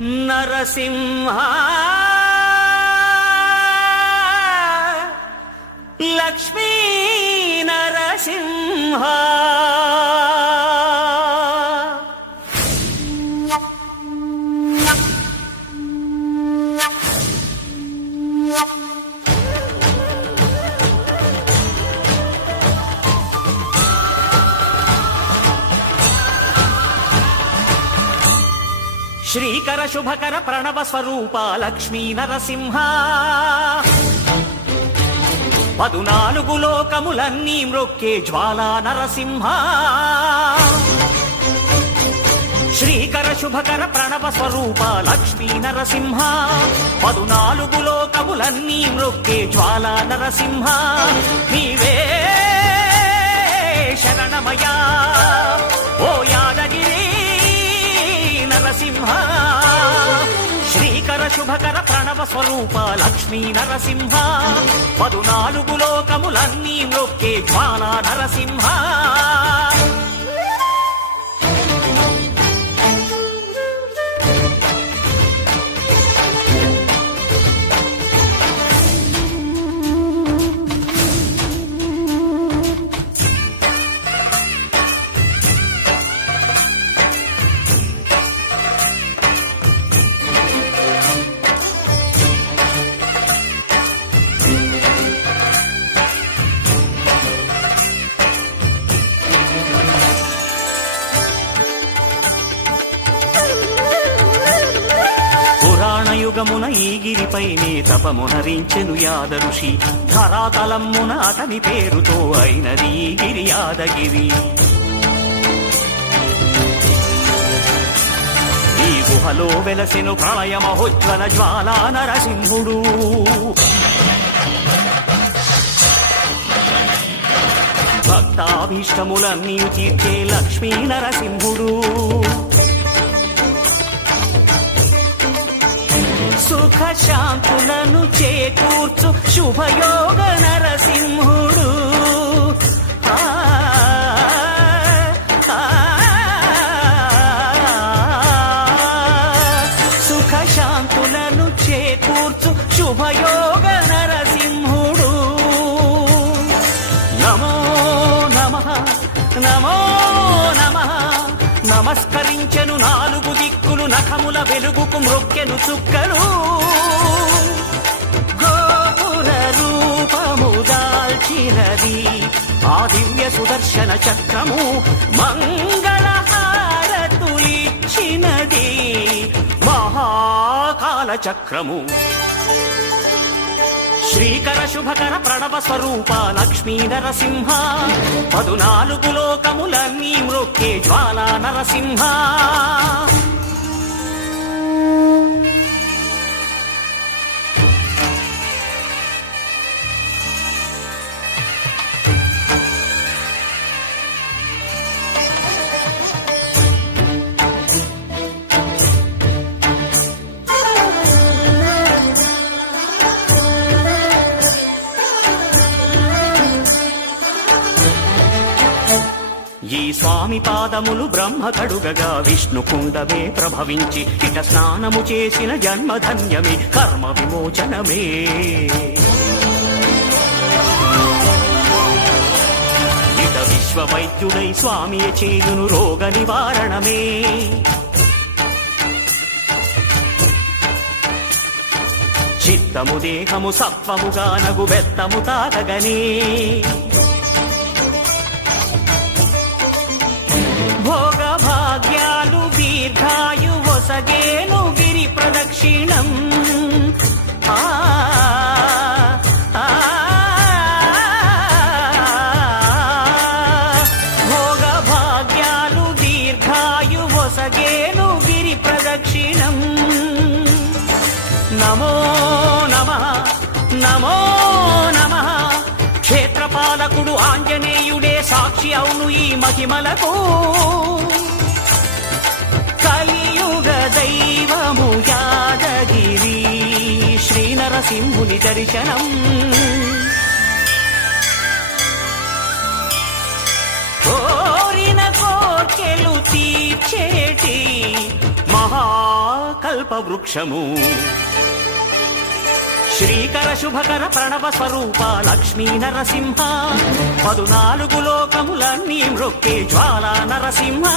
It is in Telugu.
నరసింహ లక్ష్మీ నరసింహ శ్రీకర శుభకర ప్రణవ స్వరూప లక్ష్మీ నరసింహ 14 లోకములన్నీ మ్రొక్కే జ్వాలా నరసింహ శ్రీకర శుభకర ప్రణవ స్వరూప లక్ష్మీ నరసింహ 14 లోకములన్నీ మ్రొక్కే జ్వాలా నరసింహ నీవే శరణమయ్యా ఓ యాదగిరి నరసింహ శ్రీకర శుభకర ప్రణవ స్వరూప లక్ష్మీ నరసింహ 14 లోకములన్నీ మ్రొక్కే జ్వాలా నరసింహ యుగమున ఈ గిరిపైనే తపమునరించెను యాద ఋషి ధరాతలమ్మున అతని పేరుతో అయినది ఈ గిరి యాదగిరి ఈ గుహలో వెలసెను ప్రళయ మహోజ్వల జ్వాలా నరసింహుడు భక్తాభీష్టములన్నీ తీర్చే లక్ష్మీ నరసింహుడు సుఖ శాంతులను చేకూర్చు శుభయోగ నరసింహుడు సుఖ శాంతులను చేకూర్చు శుభయోగ నరసింహుడు నమో నమః నమో నమః నమస్కరించెను 4 దిక్కులు నఖముల వెలుగుకు మ్రొక్కెను చుక్కలు గోపుర రూపము దాల్చినది ఆ దివ్య సుదర్శన చక్రము మంగళ హారతులిచ్చినది మహాకాల చక్రము శ్రీకర శుభకర ప్రణవ స్వరూప లక్ష్మీ నరసింహ 14 లోకములన్నీ మ్రొక్కే జ్వాలా నరసింహ ఈ స్వామి పాదములు బ్రహ్మ కడుగగా విష్ణుకుండమే ప్రభవించి ఇట స్నానము చేసిన జన్మధన్యమే కర్మ విమోచనమే ఇట విశ్వవైద్యుడై స్వామియ చేయును రోగ నివారణమే చిత్తము దేహము సత్వముగా నగు బెత్తము తాకగనే భోగ భాగ్యాలు దీర్ఘాయు వసగేను గిరి ప్రదక్షిణం భోగ భాగ్యాలు దీర్ఘాయు వసగేను గిరి ప్రదక్షిణం నమో నమః నమో నమః క్షేత్రపాలకుడు ఆంజనేయుడే సాక్షి అవును ఈ మహిమలకు కలియుగ దైవము యాదగిరి శ్రీ నరసింహుని దర్శనం కోరిన కోర్కెలు తీర్చేటి మహాకల్పవృక్షం కల్పవృక్షము శ్రీకర శుభకర ప్రణవ స్వరూప లక్ష్మీ నరసింహ 14 లోకములన్నీ మ్రొక్కే జ్వాలా నరసింహ